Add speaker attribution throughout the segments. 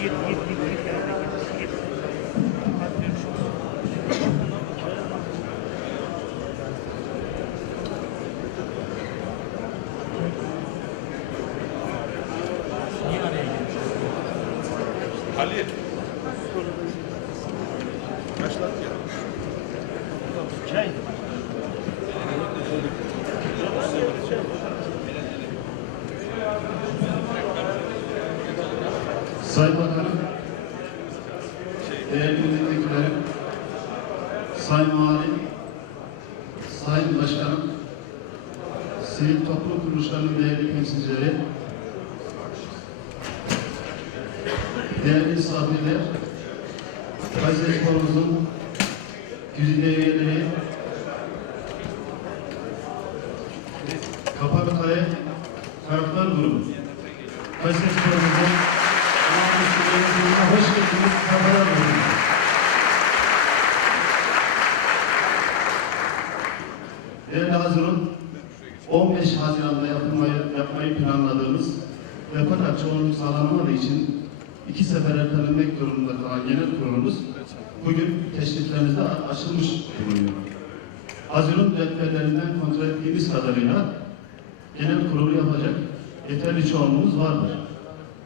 Speaker 1: you, you, you Kayseri Sporumuzun Hoş geldiniz. Kafalar Grubu. Değerli Hazırun, 15 Haziran'da yapılmayı, yapmayı planladığımız ve fakat çoğunluk sağlanamadığı için iki sefer ertelenmek durumunda kalan genel kurulumuz bugün teşriflerimizde açılmış bulunuyor. Hazırun rehberlerinden kontrol ettiğimiz kadarıyla genel kurulu yapacak yeterli çoğunluğumuz vardır.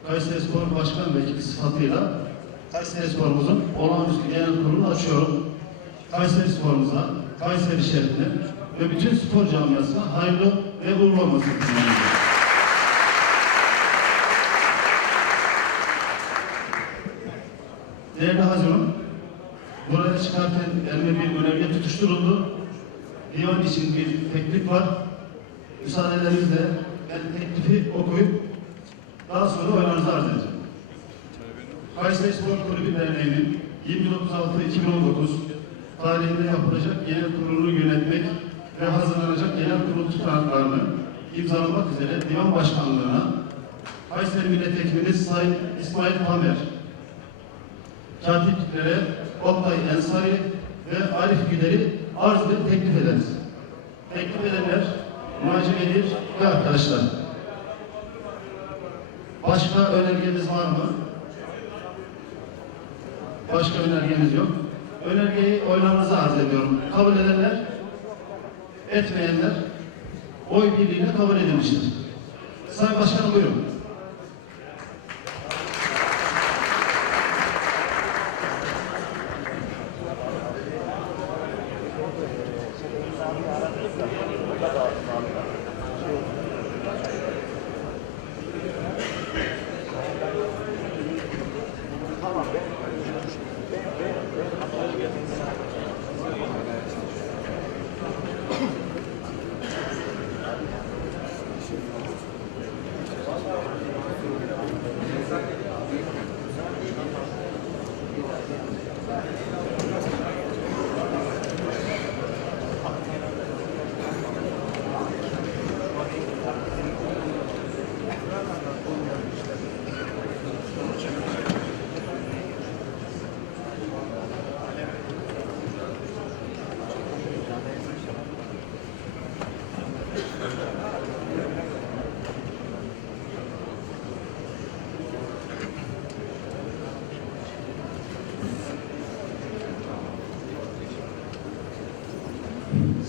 Speaker 1: Kayseri Spor Başkan Vekili sıfatıyla Kayseri Spor'umuzun olağanüstü genel kurulunu açıyorum. Kayseri Spor'umuza, Kayseri şehrine ve bütün spor camiasına hayırlı ve uğurlu olmasını diliyorum. Değerli Hazirun, buraya çıkarken elime bir önerge tutuşturuldu. Divan için bir teklif var. Müsaadelerinizle ben teklifi okuyup daha sonra oylarınızı arz edeceğim. Kayseri Spor Kulübü Derneği'nin 29.6.2019 tarihinde yapılacak genel kurulu yönetmek ve hazırlanacak genel kurul tutanaklarını imzalamak üzere divan başkanlığına Kayseri Milletvekilimiz Sayın İsmail Tamer, katiplere Oktay Ensari ve Arif Güler'i arz ve teklif ederiz. Teklif edenler Naci Edir ve arkadaşlar. Başka önergeniz var mı? Başka önergeniz yok. Önergeyi oylamanıza arz ediyorum. Kabul edenler, etmeyenler oy birliğiyle kabul edilmiştir. Sayın Başkanım buyurun.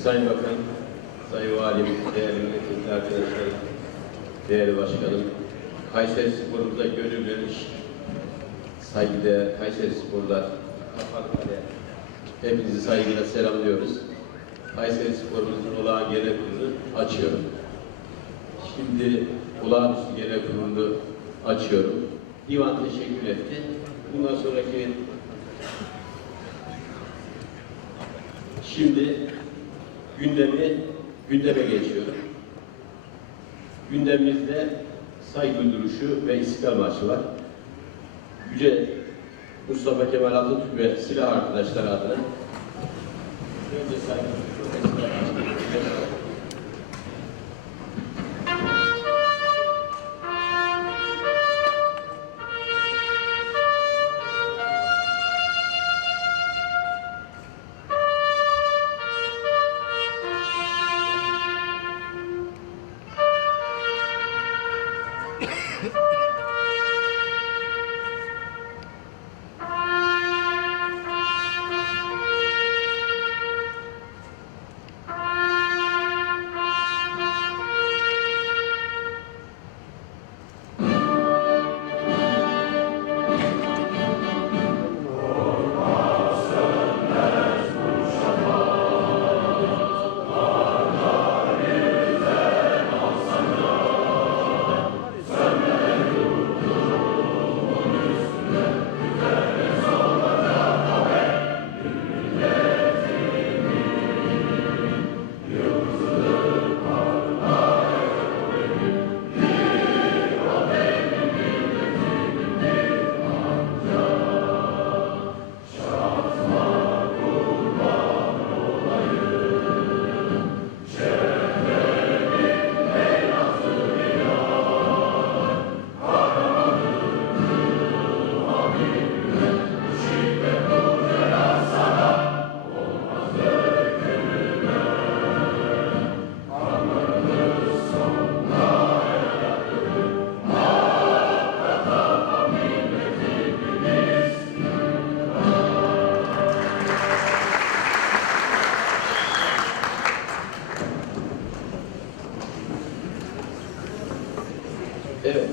Speaker 2: Sayın Bakan, Sayın Valim, değerli milletvekili arkadaşlar, değerli başkanım, Kayseri Spor'umuza gönül vermiş, saygıdeğer Kayseri Spor'da Kapakkale, hepinizi saygıyla selamlıyoruz. Kayseri Spor'umuzun olağan genel kurulunu açıyorum. Şimdi olağanüstü genel kurulunu açıyorum. Divan teşekkür etti. Bundan sonraki Şimdi gündemi gündeme geçiyorum. Gündemimizde saygı duruşu ve istiklal marşı var. Yüce Mustafa Kemal Atatürk ve silah arkadaşları adına önce saygı duruşu ve istiklal marşı. Evet.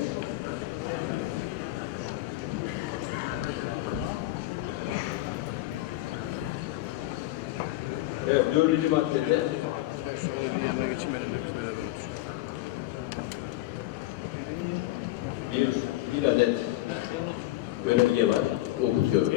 Speaker 2: Evet, dördüncü maddede bir, bir adet yönerge var. Okutuyorum.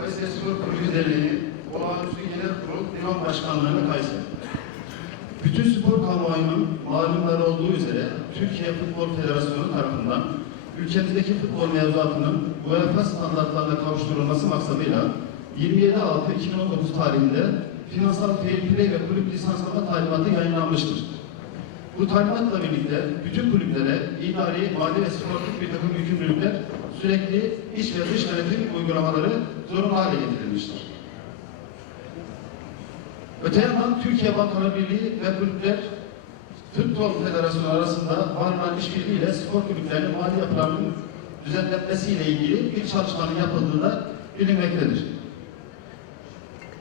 Speaker 1: Kayseri Spor Kulübü Derneği Olağanüstü Genel Kurul Divan Başkanlığı'nı Kayseri. Bütün spor kamuoyunun malumları olduğu üzere Türkiye Futbol Federasyonu tarafından ülkemizdeki futbol mevzuatının UEFA standartlarına kavuşturulması maksadıyla 27.6.2019 tarihinde finansal fair play ve kulüp lisanslama talimatı yayınlanmıştır. Bu talimatla birlikte bütün kulüplere idari, mali ve sportif bir takım yükümlülükler sürekli iç ve dış denetim uygulamaları zorunlu hale getirilmiştir. Öte yandan Türkiye Bankalar Birliği ve kulüpler Futbol Federasyonu arasında var olan işbirliğiyle spor kulüplerinin mali yapılarının düzenlenmesiyle ilgili bir çalışmanın yapıldığı da bilinmektedir.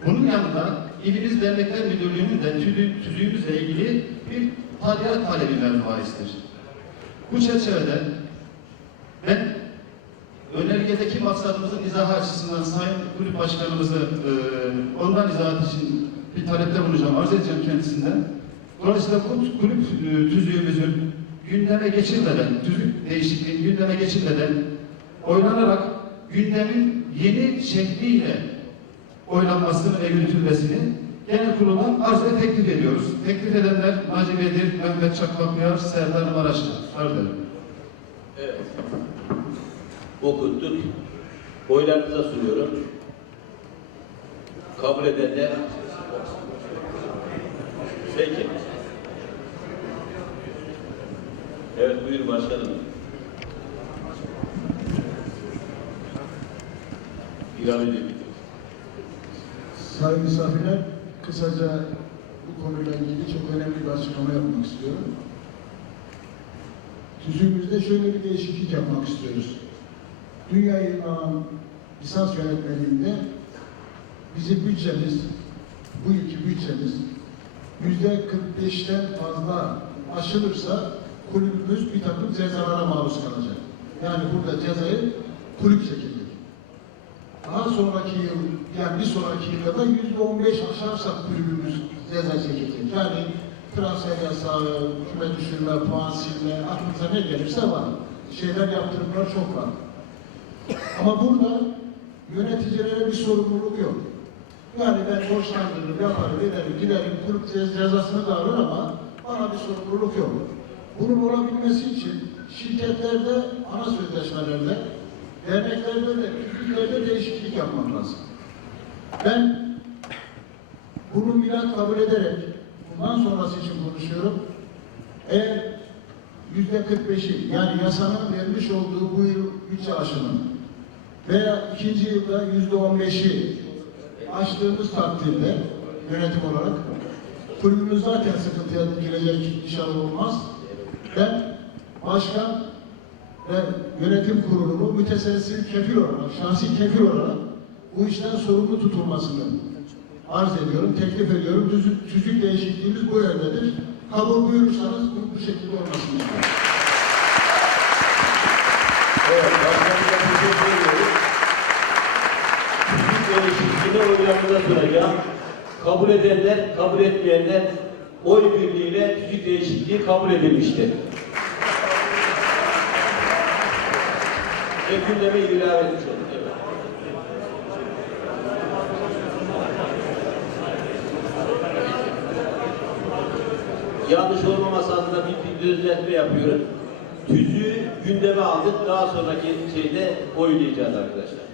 Speaker 1: Bunun yanında İlimiz Dernekler Müdürlüğü'nün de tüzüğü- tüzüğümüzle ilgili bir tadilat talebi mevzuaisidir. Bu çerçevede ben önergedeki maksadımızın izahı açısından Sayın Kulüp Başkanımızı e, ondan izahat için bir talepte bulunacağım, arz edeceğim kendisinden. Dolayısıyla bu kulüp e, tüzüğümüzün gündeme geçirmeden, tüzük değişikliğinin gündeme geçirmeden oynanarak gündemin yeni şekliyle oylanmasını ve yürütülmesini genel kuruluna arz ve teklif ediyoruz. Teklif edenler Naci Bedir, Mehmet Çakmakuyar, Serdar Maraşlı. Ederim.
Speaker 2: Evet. Okuttuk. Oylarınıza sunuyorum. Kabul edenler Peki. Evet buyurun başkanım. İlave edin.
Speaker 3: Sayın misafirler, kısaca bu konuyla ilgili çok önemli bir açıklama yapmak istiyorum. Tüzüğümüzde şöyle bir değişiklik yapmak istiyoruz. Dünya yayınlanan lisans yönetmeliğinde bizim bütçemiz, bu yılki bütçemiz yüzde 45'ten fazla aşılırsa kulübümüz bir takım cezalara maruz kalacak. Yani burada cezayı kulüp çekecek. Daha sonraki yıl, yani bir sonraki yılda da yüzde on beş aşarsak kulübümüz ceza çekecek. Yani transfer yasağı, küme düşürme, puan silme, aklınıza ne gelirse var. Şeyler yaptırımlar çok var. Ama burada yöneticilere bir sorumluluk yok. Yani ben borçlandırırım, yaparım, ederim, giderim, kulüp ce- cezasını da alır ama bana bir sorumluluk yok. Bunun olabilmesi için şirketlerde, ana sözleşmelerde, derneklerde de, tüzüklerde değişiklik yapmak lazım. Ben bunu milat kabul ederek, bundan sonrası için konuşuyorum. Eğer yüzde 45'i, yani yasanın vermiş olduğu bu yıl bütçe aşımı veya ikinci yılda yüzde 15'i açtığımız takdirde yönetim olarak kulübümüz zaten sıkıntıya girecek inşallah olmaz. Ben başkan ve yönetim kurulumu müteselsil kefil olarak, şahsi kefil olarak bu işten sorumlu tutulmasını arz ediyorum, teklif ediyorum. Tüzük, tüzük değişikliğimiz bu yöndedir. Kabul buyurursanız bu, bu şekilde olmasını istiyorum.
Speaker 2: Evet, başkanımıza teşekkür ediyoruz. Tüzük değişikliğini oylarınıza sunacağım. Kabul edenler, kabul etmeyenler oy birliğiyle tüzük değişikliği kabul edilmiştir. Ve gündeme ilave etmiş. Yanlış olmaması adına bir, bir düzeltme yapıyorum. Tüzüğü gündeme aldık. Daha sonraki şeyde oylayacağız arkadaşlar.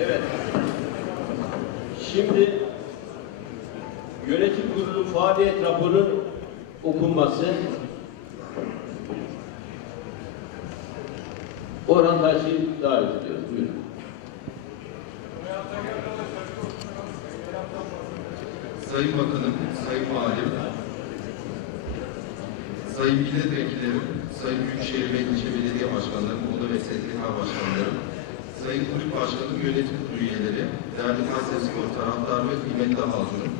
Speaker 2: Evet. Şimdi yönetim kurulu faaliyet raporunun okunması Orhan Taş'ı davet ediyoruz. Buyurun.
Speaker 4: Sayın Bakanım, Sayın Valim, Sayın Milletvekillerim, Sayın Büyükşehir ve İlçe Belediye Başkanlarım, Oda ve STK Başkanlarım, Sayın Kulüp Başkanım, Yönetim Kurulu üyeleri, değerli Kayseri Spor taraftarı ve kıymetli hazırım.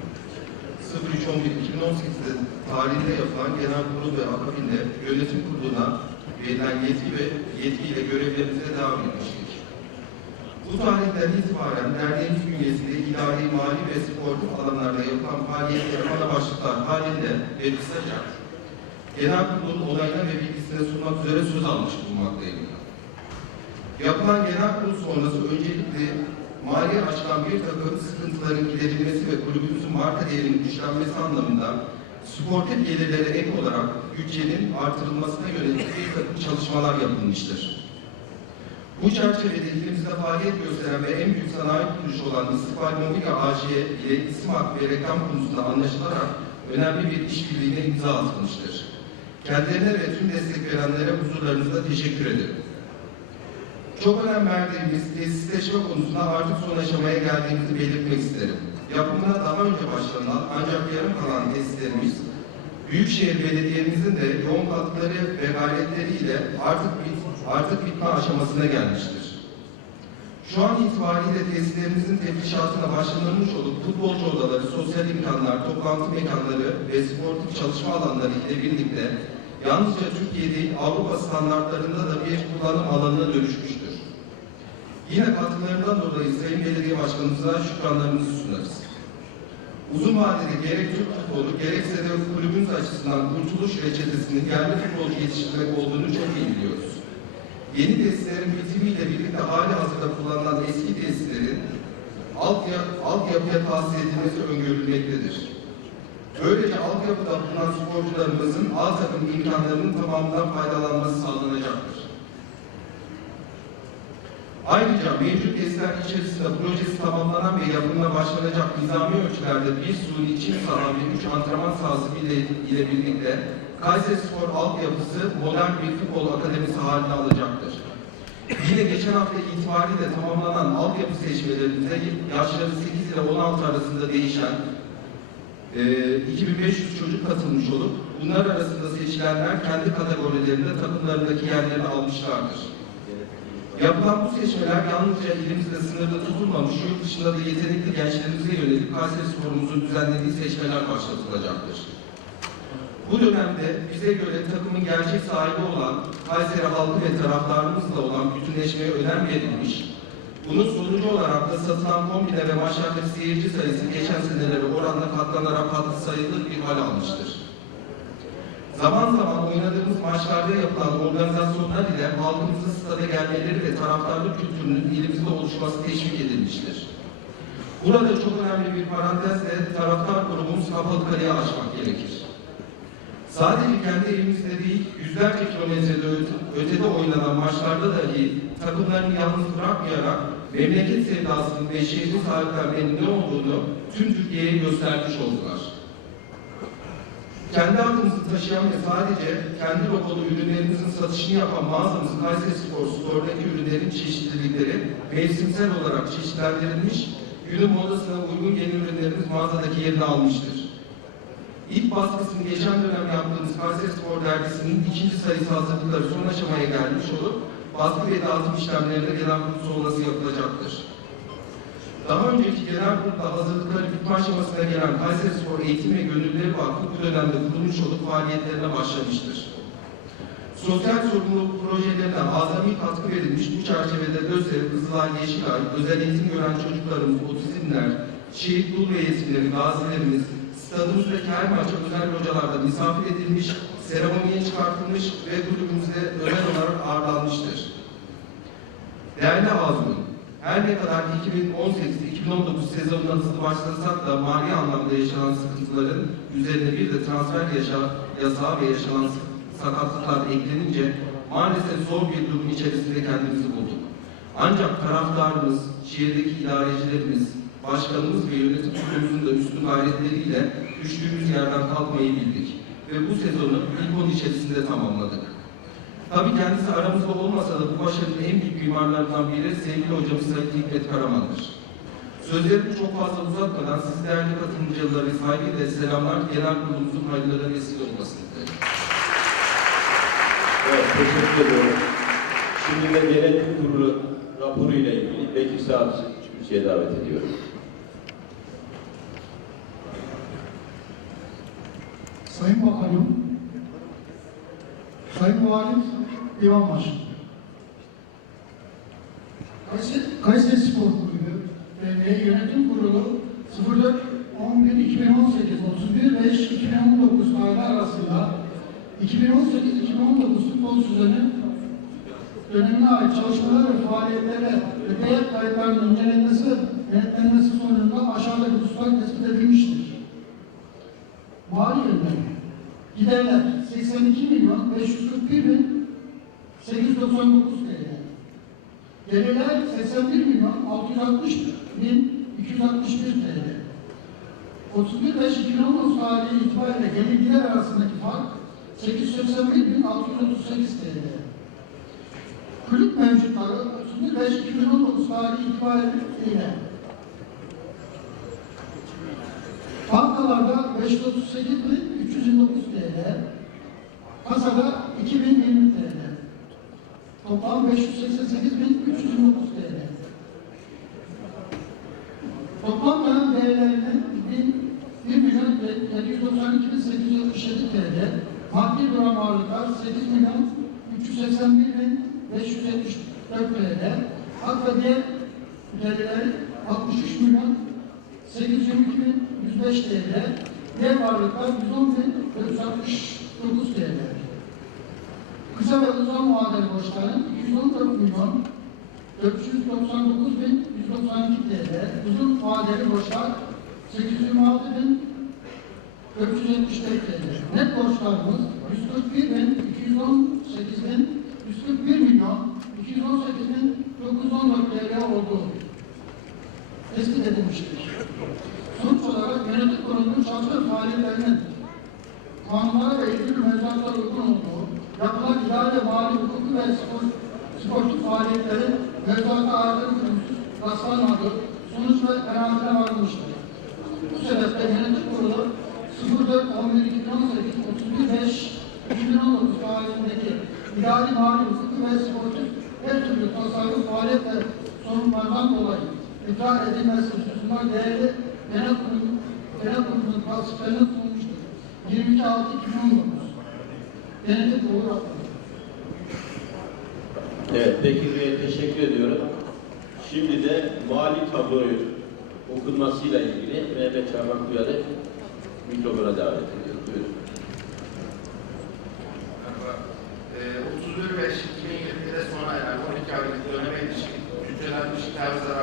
Speaker 4: 03.11.2018'de tarihinde yapılan genel kurul ve akabinde yönetim kuruluna verilen yetki ve yetkiyle görevlerimize devam etmiştik. Bu tarihten itibaren derneğimiz bünyesinde idari, mali ve sportif alanlarda yapılan faaliyetleri ana başlıklar halinde ve kısaca genel kurulun onayına ve bilgisine sunmak üzere söz almış bulunmaktayım. Yapılan genel kurul sonrası öncelikle mali açıdan bir takım sıkıntıların giderilmesi ve kulübümüzün marka değerinin güçlenmesi anlamında sportif gelirlere ek olarak bütçenin artırılmasına yönelik bir takım çalışmalar yapılmıştır. Bu çerçevede ilimizde faaliyet gösteren ve en büyük sanayi kuruluşu olan İstikbal Mobilya AŞ ile isim hakkı ve reklam konusunda anlaşılarak önemli bir işbirliğine imza atılmıştır. Kendilerine ve tüm destek verenlere huzurlarınızda teşekkür ederim. Çok önem verdiğimiz tesisleşme konusunda artık son aşamaya geldiğimizi belirtmek isterim. Yapımına daha önce başlanan ancak yarım kalan tesislerimiz, Büyükşehir Belediye'mizin de yoğun katkıları ve gayretleriyle artık bit, artık bitme aşamasına gelmiştir. Şu an itibariyle tesislerimizin tefrişatına başlanılmış olup futbolcu odaları, sosyal imkanlar, toplantı mekanları ve sportif çalışma alanları ile birlikte yalnızca Türkiye değil Avrupa standartlarında da bir kullanım alanına dönüşmüştür. Yine katkılarından dolayı Sayın Belediye Başkanımıza şükranlarımızı sunarız. Uzun vadede gerek Türk futbolu gerekse de kulübümüz açısından kurtuluş reçetesinin yerli futbolcu yetiştirmek olduğunu çok iyi biliyoruz. Yeni tesislerin bitimiyle birlikte hali hazırda kullanılan eski tesislerin altyapı, altyapıya tahsis edilmesi öngörülmektedir. Böylece altyapıda bulunan sporcularımızın A takım imkanlarının tamamından faydalanması sağlanacaktır. Ayrıca mevcut tesisler içerisinde projesi tamamlanan ve yapımına başlanacak nizami ölçülerde bir suni çim saha ve üç antrenman sahası ile, ile birlikte Kayseri Spor altyapısı modern bir futbol akademisi haline alacaktır. Yine geçen hafta itibariyle tamamlanan altyapı seçmelerinde yaşları 8 ile 16 arasında değişen e, 2500 çocuk katılmış olup bunlar arasında seçilenler kendi kategorilerinde takımlarındaki yerlerini almışlardır. Yapılan bu seçmeler yalnızca ilimizde sınırda tutulmamış, yurt dışında da yetenekli gençlerimize yönelik Kayseri Spor'umuzun düzenlediği seçmeler başlatılacaktır. Bu dönemde bize göre takımın gerçek sahibi olan Kayseri halkı ve taraftarımızla olan bütünleşmeye önem verilmiş, bunun sonucu olarak da satılan kombine ve maçlardaki seyirci sayısı geçen senelere oranla katlanarak hatlı sayılır bir hal almıştır. Zaman zaman oynadığımız maçlarda yapılan organizasyonlar ile halkımızın stada gelmeleri ve taraftarlık kültürünün ilimizde oluşması teşvik edilmiştir. Burada çok önemli bir parantezle taraftar grubumuz kapalı kaleye açmak gerekir. Sadece kendi elimizde değil, yüzlerce kilometrede öte- ötede oynanan maçlarda dahi takımlarını yalnız bırakmayarak memleket sevdasının ve şehri sahiplenmenin ne olduğunu tüm Türkiye'ye göstermiş oldular. Kendi adımızı taşıyan ve sadece kendi logolu ürünlerimizin satışını yapan mağazamız Kayseri Spor Store'daki ürünlerin çeşitlilikleri mevsimsel olarak çeşitlendirilmiş, günün modasına uygun yeni ürünlerimiz mağazadaki yerini almıştır. İlk baskısını geçen dönem yaptığımız Kayseri Spor Dergisi'nin ikinci sayısı hazırlıkları son aşamaya gelmiş olup baskı ve dağıtım işlemlerinde genel kurul sonrası yapılacaktır. Daha önceki genel kurulda hazırlıkları bitme aşamasına gelen Kayseri Spor Eğitim ve Gönüllüleri Vakfı bu dönemde kurulmuş olup faaliyetlerine başlamıştır. Sosyal sorumluluk projelerine azami katkı verilmiş bu çerçevede Döse, Kızılay, Yeşilay, özel eğitim gören çocuklarımız, otizmler, şehit dul ve yetimleri, gazilerimiz, stadımızdaki her maça özel localarda misafir edilmiş, seremoniye çıkartılmış ve kulübümüzde özel olarak ağırlanmıştır. Değerli Hazım, her ne kadar 2018-2019 sezonuna hızlı başlasak da mali anlamda yaşanan sıkıntıların üzerine bir de transfer yaşa, yasağı ve yaşanan sakatlıklar eklenince maalesef zor bir durum içerisinde kendimizi bulduk. Ancak taraftarımız, şehirdeki idarecilerimiz, başkanımız ve yönetim kurulumuzun da üstün gayretleriyle düştüğümüz yerden kalkmayı bildik. ve bu sezonu ilk 10 içerisinde tamamladık. Tabii kendisi aramızda olmasa da bu başarının en büyük mimarlarından biri sevgili hocamız Sayın Hikmet Karaman'dır. Sözlerimi çok fazla uzatmadan siz değerli katılımcıları saygıyla selamlar, genel kurulumuzun hayırlara vesile olmasını dilerim.
Speaker 2: Evet, teşekkür ediyorum. Şimdi de denetim kurulu raporu ile ilgili Bekir Türkiye'ye davet ediyorum.
Speaker 5: Sayın Bakanım, Sayın Valim, Divan Başkanı. Kayseri, Kayseri Spor Kulübü ve Yönetim Kurulu 04 11 2018 31 5 2019 tarihleri arasında 2018-2019 futbol sezonu dönemine ait çalışmalar ve faaliyetlere ve değer kayıtlarının incelenmesi denetlenmesi sonucunda aşağıdaki hususlar tespit edilmiştir. Mali yönden giderler 82 milyon 541 bin 899 TL. Gelirler 81 milyon 660 bin 261 TL. 31 5 2019 tarihi itibariyle gelir gider arasındaki fark 881 bin 638 TL. Kulüp mevcutları 31 5 2019 tarihi itibariyle Bankalarda 538.329 TL, kasada 2020 TL. Toplam 588.329 TL. Toplam dönem değerlerinin 1 milyon 792.877 TL, maddi duran varlıklar 8 milyon 381.574 TL, hak ve diğer gelirler 63 milyon 822.105 TL, diğer varlıklar 110.469 TL. Kısa ve uzun vadeli borçların 214 milyon 499 bin 192 TL, uzun vadeli borçlar 826 bin 475 TL. Net borçlarımız 141 bin 218 bin 141 milyon 218 bin 914 TL oldu. Tespit edilmiştir. Sonuç olarak yönetim kurulunun çalışma faaliyetlerinin kanunlara ve ilgili mevzuatlara uygun olduğu, yapılan ticari ve mali hukuku ve spor, sportif faaliyetlerin mevzuatta ayrıca hükümsüz rastlanmadığı sonuç ve kanaatine varılmıştır. Bu sebeple yönetim kurulu 04 11 2018 31 5 2019 tarihindeki idari mali hukuku ve sportif her türlü tasarruf faaliyet ve sorunlardan dolayı iptal edilmesi hususunda değerli genel kurulun genel kurulunun tasfirinin 26 2019.
Speaker 2: Evet, Bekir Bey'e teşekkür ediyorum. Şimdi de vali tabloyu okunmasıyla ilgili Mehmet Çarmak Duyar'ı mikrofona davet ediyorum. Buyurun.
Speaker 6: Merhaba. Ee, 31 5 2020'de sona eren 12 aylık döneme ilişkin bütçelenmiş tarzlara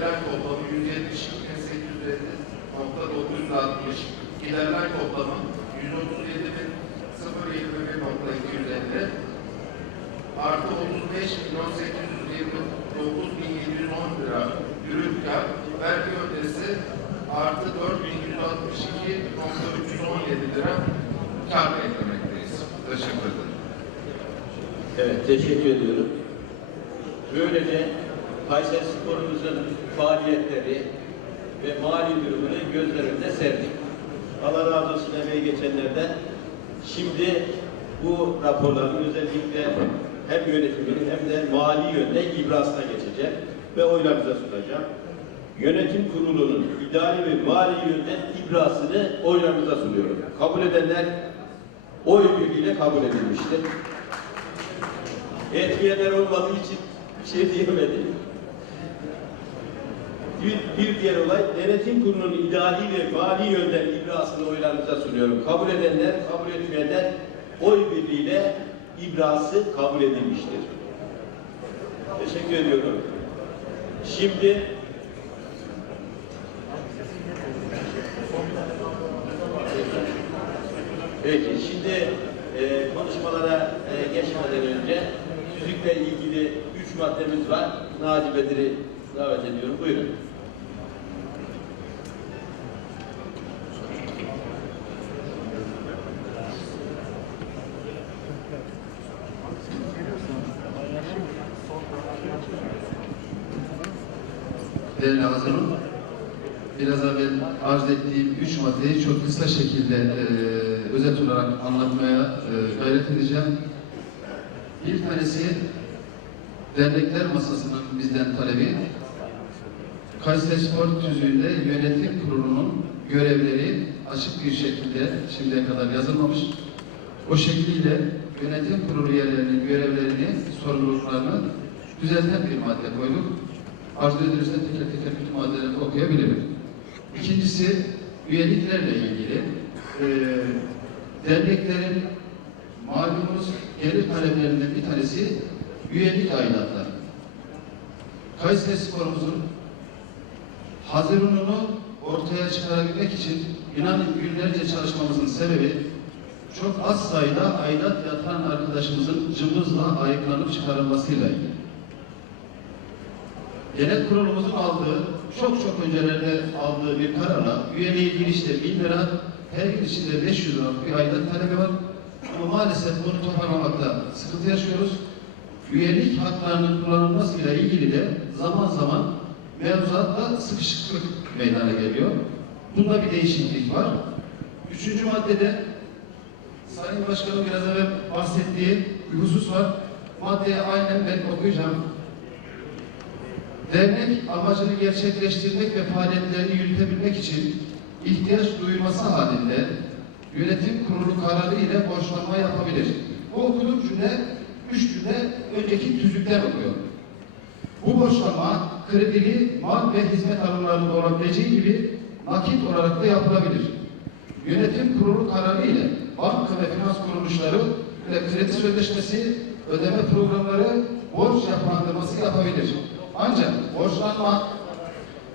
Speaker 6: gelirler toplamı 172.850.960 giderler toplamı 137.021.250 artı 35 milyon 829 bin 710 lira brüt kar, vergi ödesi artı 4162.317 lira kar eklemekteyiz. Teşekkür ederim.
Speaker 2: Evet, teşekkür ediyorum. Böylece Kayseri Spor'umuzun faaliyetleri ve mali durumunu gözler önüne serdik. Allah razı olsun emeği geçenlerden. Şimdi bu raporların özellikle hem yönetiminin hem de mali yönde ibrasına geçeceğim ve oylarınıza sunacağım. Yönetim kurulunun idari ve mali yönden ibrasını oylarınıza sunuyorum. Kabul edenler oy birliğiyle kabul edilmiştir. Etkileyenler olmadığı için bir şey diyemedim. Bir, bir diğer olay, denetim kurulunun idari ve mali yönden ibrasını oylarınıza sunuyorum. Kabul edenler, kabul etmeyenler oy birliğiyle ibrası kabul edilmiştir. Teşekkür ediyorum. Şimdi Peki, şimdi e, konuşmalara e, geçmeden önce tüzükle ilgili üç maddemiz var. Naci Bedir'i davet ediyorum. Buyurun.
Speaker 1: Değerli hazırım, biraz evvel ettiğim üç maddeyi çok kısa şekilde e, özet olarak anlatmaya e, gayret edeceğim. Bir tanesi dernekler masasının bizden talebi. Kayseri Spor Tüzüğü'nde yönetim kurulunun görevleri açık bir şekilde şimdiye kadar yazılmamış. O şekliyle yönetim kurulu üyelerinin görevlerini, sorumluluklarını düzelten bir madde koyduk. Arzu edilirse teker teker bütün maddeleri okuyabilirim. İkincisi üyeliklerle ilgili. Ee, derneklerin malumunuz gelir taleplerinden bir tanesi üyelik aidatları. Kayseri Spor'umuzun Haziran'ını ortaya çıkarabilmek için inanın günlerce çalışmamızın sebebi çok az sayıda aidat yatıran arkadaşımızın cımbızla ayıklanıp çıkarılmasıyla ilgili. Genel kurulumuzun aldığı, çok çok öncelerde aldığı bir kararla üyeliğe girişte 1000 lira, her gün içinde 500 lira bir aidat talebi var. Ama maalesef bunu toparlamakta sıkıntı yaşıyoruz. Üyelik haklarının kullanılmasıyla ilgili de zaman zaman mevzuatta sıkışıklık meydana geliyor. Bunda bir değişiklik var. Üçüncü maddede Sayın Başkanım biraz evvel bahsettiği bir husus var. Maddeyi aynen ben okuyacağım. Dernek amacını gerçekleştirmek ve faaliyetlerini yürütebilmek için ihtiyaç duyulması halinde yönetim kurulu kararı ile borçlanma yapabilir. Bu okuduğum cümle, üç cümle önceki tüzükten okuyor. Bu borçlanma kredili mal ve hizmet alımlarında olabileceği gibi nakit olarak da yapılabilir. Yönetim kurulu kararı ile banka ve finans kuruluşları ile kredi sözleşmesi, ödeme programları, borç yapılandırması yapabilir. Ancak borçlanma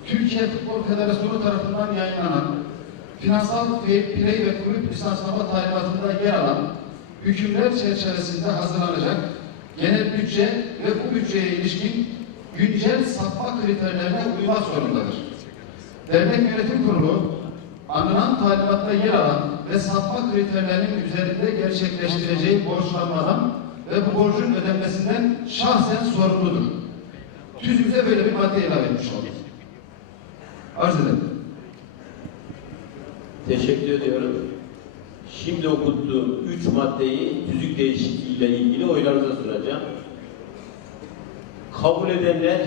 Speaker 1: Türkiye Futbol Federasyonu tarafından yayınlanan finansal birey ve kulüp lisanslama talimatında yer alan hükümler çerçevesinde hazırlanacak genel bütçe ve bu bütçeye ilişkin güncel sapma kriterlerine uymak zorundadır. Dernek Yönetim Kurulu anılan talimatta yer alan ve sapma kriterlerinin üzerinde gerçekleştireceği borçlanmadan ve bu borcun ödenmesinden şahsen sorumludur. Tüzüğümüze böyle bir madde ilave etmiş olduk. Arz ederim.
Speaker 2: Teşekkür ediyorum. Şimdi okuttuğum üç maddeyi tüzük değişikliğiyle ilgili oylarınıza sunacağım. Kabul edenler,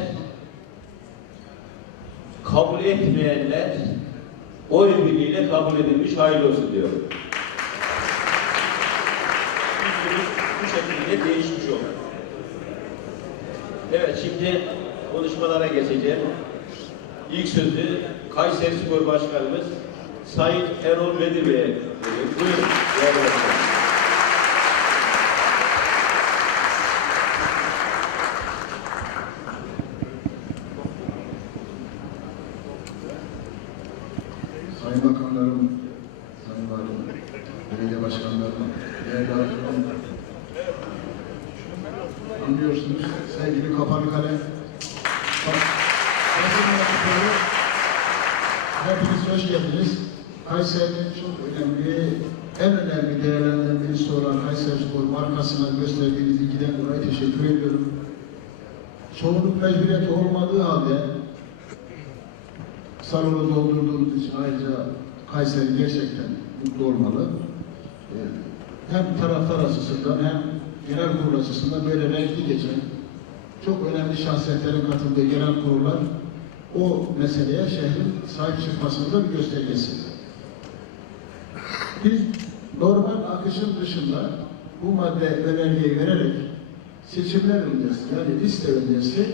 Speaker 2: kabul etmeyenler oy birliğiyle kabul edilmiş hayırlı olsun. Tüzüğümüz bu şekilde değişmiş olur. Evet şimdi konuşmalara geçeceğim. İlk sözü Kayseri Spor Başkanımız Sayın Erol Bedir Bey'e veriyorum. Buyurun.
Speaker 3: Sayın Bakanlarım, Sayın Valim, Belediye Başkanlarım, değerli arkadaşlarım, anlıyorsunuz sevgili Kapalı Kale, Basın mensupları, hepiniz hoş geldiniz. Kayseri'nin çok önemli, en önemli değerlerinden birisi olan Kayseri Spor markasına gösterdiğiniz ilgiden dolayı teşekkür ediyorum. Çoğunluk mecburiyeti olmadığı halde salonu doldurduğunuz için ayrıca Kayseri gerçekten mutlu olmalı. Ee, Hem taraftar açısından hem genel kurul açısından böyle renkli geçen çok önemli şahsiyetlerin katıldığı genel kurullar o meseleye şehrin sahip çıkmasının da bir göstergesi. Biz normal akışın dışında bu madde önergeyi vererek seçimler öncesi yani liste öncesi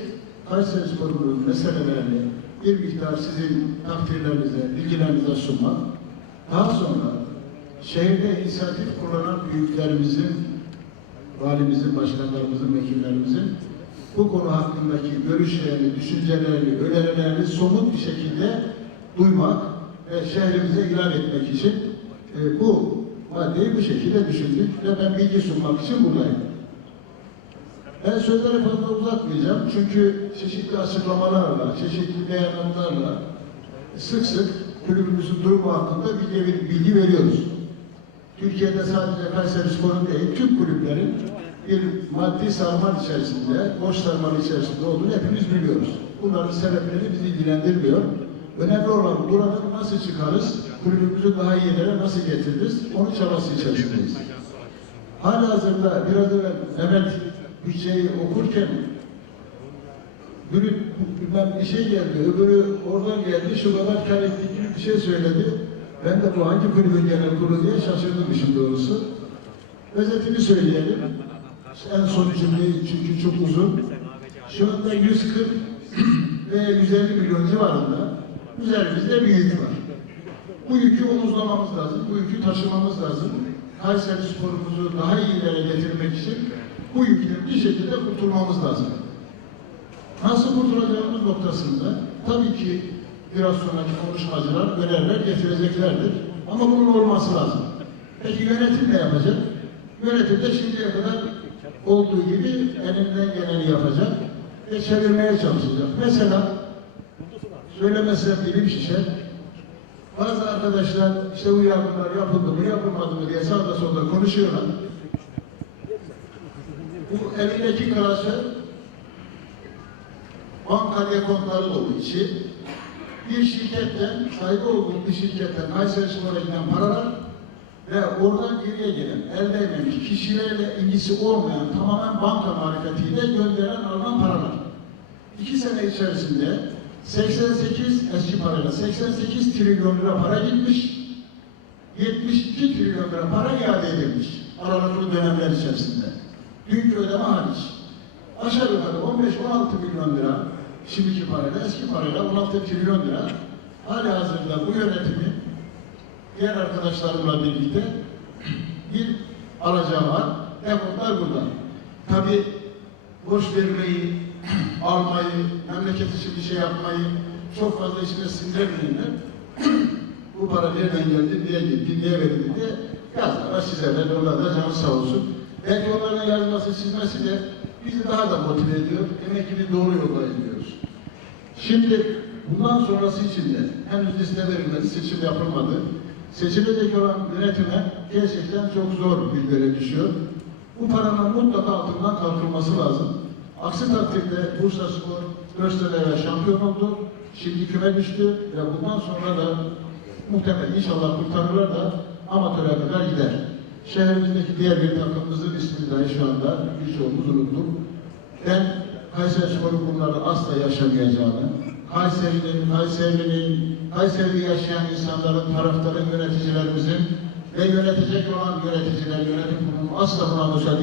Speaker 3: Kayseri Spor'un meselelerini bir miktar sizin takdirlerinize, bilgilerinize sunmak, daha sonra şehirde inisiyatif kullanan büyüklerimizin, valimizin, başkanlarımızın, vekillerimizin bu konu hakkındaki görüşlerini, düşüncelerini, önerilerini somut bir şekilde duymak ve şehrimize ilan etmek için e, bu maddeyi bu şekilde düşündük ve ben bilgi sunmak için buradayım. Ben sözleri fazla uzatmayacağım çünkü çeşitli açıklamalarla, çeşitli beyanatlarla sık sık kulübümüzün durumu hakkında bilgi, bilgi veriyoruz. Türkiye'de sadece Kayseri Spor'un değil, tüm kulüplerin bir maddi sarmal içerisinde, boş sarmal içerisinde olduğunu hepimiz biliyoruz. Bunların sebepleri bizi ilgilendirmiyor. Önemli olan buradan nasıl çıkarız, kulübümüzü daha iyi yerlere nasıl getiririz, onun çabası içerisindeyiz. Hala hazırda biraz evvel Mehmet bütçeyi okurken biri bilmem bir şey geldi, öbürü oradan geldi, şu kadar kar gibi bir şey söyledi. Ben de bu hangi kulübün genel kurulu diye şaşırdım işin doğrusu. Özetini söyleyelim. En son cümleyi çünkü çok uzun. Şu anda 140 ve 150 milyon civarında üzerimizde bir yük var. Bu yükü omuzlamamız lazım, bu yükü taşımamız lazım. Kayseri sporumuzu daha iyi yere getirmek için bu yükten bir şekilde kurtulmamız lazım. Nasıl kurtulacağımız noktasında tabii ki biraz sonraki konuşmacılar öneriler getireceklerdir. Ama bunun olması lazım. Peki yönetim ne yapacak? Yönetim de şimdiye kadar olduğu gibi elinden geleni yapacak ve çevirmeye çalışacak. Mesela söylemesem dilim şişer. Arkadaşlar işte bu yardımlar yapıldı mı yapılmadı mı diye sağda solda konuşuyorlar. Bu elindeki klasör banka dekontları dolu içi. Bir şirketten, sahibi olduğum bir şirketten Kayseri Spor'a paralar ve oradan geriye gelen, elde edilmiş, kişilerle ilgisi olmayan, tamamen banka marifetiyle gönderen alınan paralar. İki sene içerisinde 88 eski parayla 88 trilyon lira para gitmiş, 72 trilyon lira para iade edilmiş aralıklı dönemler içerisinde. Dünkü ödeme hariç. Aşağı yukarı 15-16 milyon lira şimdiki parayla, eski parayla 16 trilyon lira hali hazırda bu yönetimi diğer arkadaşlarımla birlikte bir alacağı var. Depolar burada. Tabi borç vermeyi, almayı, memleket için bir şey yapmayı çok fazla içine sindirmeyenler bu para nereden geldi, niye gitti, niye verildi diye yazarlar, çizerler, onlar da canı sağ olsun. Belki onların yazması, çizmesi de bizi daha da motive ediyor. Demek ki biz doğru yolda gidiyoruz. Şimdi bundan sonrası için de henüz liste verilmedi, seçim yapılmadı. Seçilecek olan yönetime gerçekten çok zor bir görev düşüyor. Bu paranın mutlaka altından kalkılması lazım. Aksi takdirde Bursa Spor 4 sene evvel şampiyon oldu. Şimdi küme düştü ve bundan sonra da muhtemel inşallah kurtarırlar da amatöre kadar gider. Şehrimizdeki diğer bir takımımızın ismini dahi şu anda birçoğumuz unuttuk. Ben Kayseri Spor'un bunları asla yaşamayacağını, Kayseri'nin, Kayseri'nin, Kayseri'de yaşayan insanların, taraftarın, yöneticilerimizin ve yönetecek olan yöneticiler, yönetim kurulu asla buna müsaade